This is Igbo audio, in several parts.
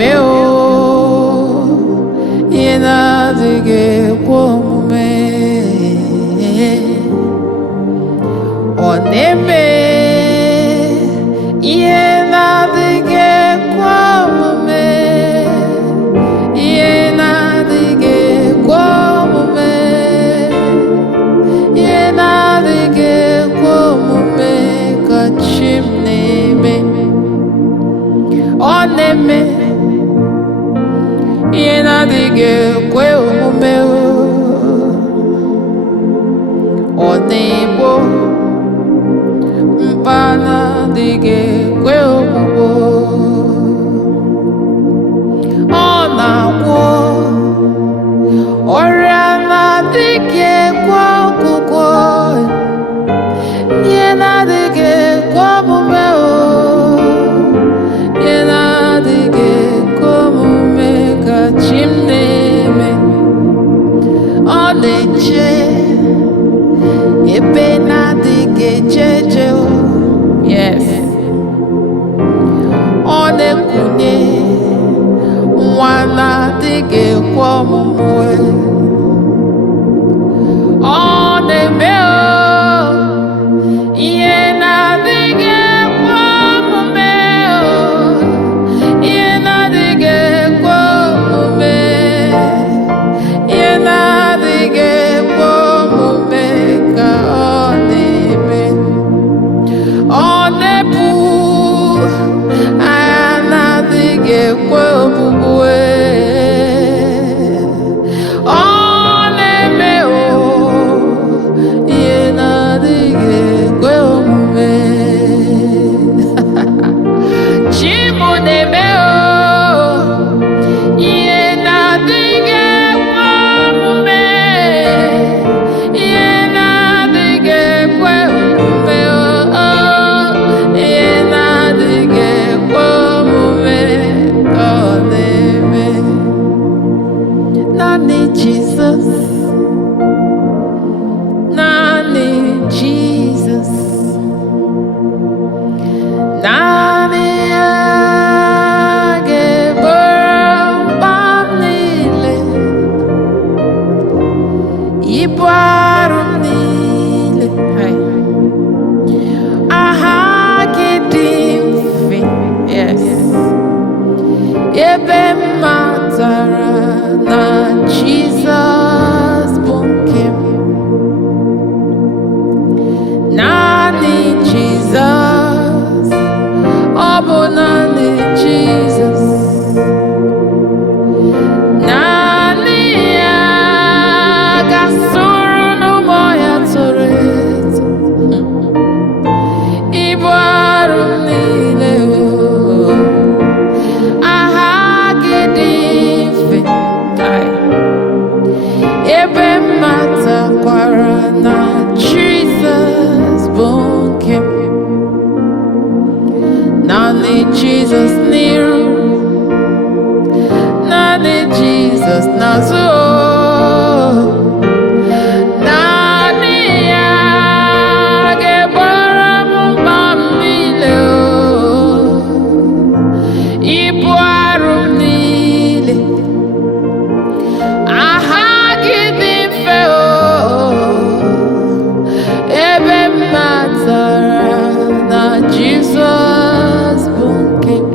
na-eme ihe na-adịghị ekwe omume. Ọ na-eme ihe na-adịghị ekwe omume. Ihe na-adịghị ekwe omume. Ihe na-adịghị ekwe omume ka chi m na-eme. Ọ na-eme ihe na-adịghị ekwe omume. Ọ na-egbo mkpa na-adịghị ekwe omume. Ọ na-agwọ ọrịa na-adịghị ekwe ọgwụgwọ. Ihe na-adịghị ekwe omume. Ihe na-adịghị ekwe omume ka chi m na-eme. Ọ na-eche ebe na-adịghị ejeje. Yes. Ọ na-ekunye nwa na-adịghị ekwe omume. Ọ na-eme ihe na-adịghị ekwe omume. Ihe na-adịghị ekwe omume. Ihe na-adịghị ekwe omume ka ọ na-eme. Ọ na-ebu agha na-adịghị ekwe omume. Ọ na-eme ihe na-adịghị ekwe omume. Chi m na-eme ihe na-adịghị ekwe omume. Ihe na-adịghị ekwe omume. Ihe na-adịghị ekwe omume ka ọ na-eme. Naanị Jizọs. Naanị Jizọs. Naanị ya ga-eboro mkpa m niile. Ibu arụ m niile. Aha gị dị mfe. Yes. Ebe m matara na Jizọs bụ nke m. Naanị Jizọs. Ọ bụ naanị Jizọs. Naanị ya ga-asụrụ n'ụmụ ya toro eto. Ibu arụ m niile. Aha gị dị mfe. Ebe m matakwara na Jizọs bụ nke m. Naanị Jizọs n'iru. Naanị Jizọs n'azụ. Naanị ya ga-eboro m mkpa m niile. Ibu arụ m niile. Aha gị dị mfe. Ebe m matara na Jizọs bụ nke m.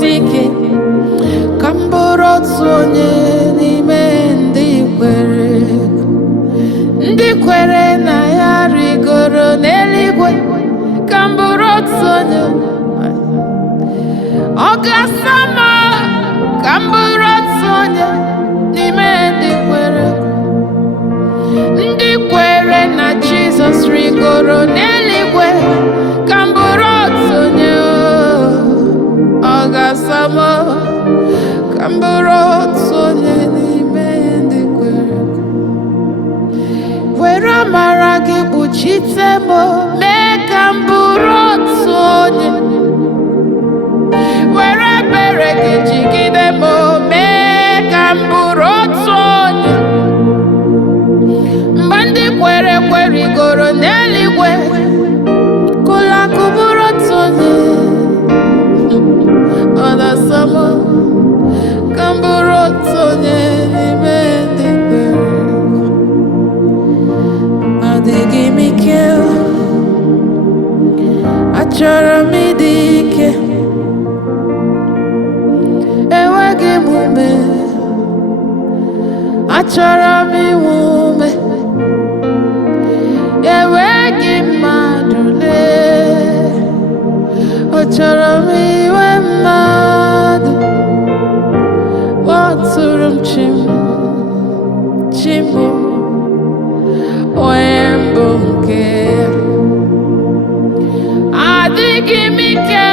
isi ike ka m bụrụ otu onye n'ime ndị kwere na ya rigoro n'eluigwe ka m bụrụ otu onye. Ọ ga-asa m ka m bụrụ otu onye n'ime ndị kwere na Jizọs rigoro n'eluigwe ka m bụrụ otu onye. Ọ ga-asa m ka m bụrụ otu onye n'ime ndị kwere. Were amara gị kpuchite m, mee ka m bụrụ otu onye. Were ebere gị jigide m, mee ka m bụrụ otu onye. Mgbe ndị kwere rigoro n'eluigwe, kụlakụ bụrụ otu onye. Ọ na-asa m ka m bụrụ otu onye n'ime ndị kwere. Adịghị m ike, achọrọ m ịdị ike. Enweghị m ume, achọrọ m inwe ume. Enweghị mmadụ lee, achọrọ m inwe mmadụ. Kpọtụrụ m chi m, onye mbụ nke. Adịghị m ike,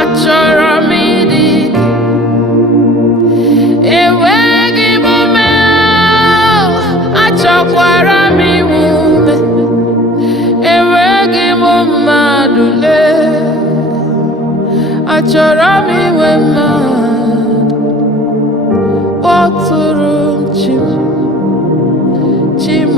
achọrọ m ịdị ike. Enweghị m ume, achọkwara m inwe ume. Enweghị m mmadụ lee, achọrọ m inwe mmadụ. Kpọtụrụ m chi m.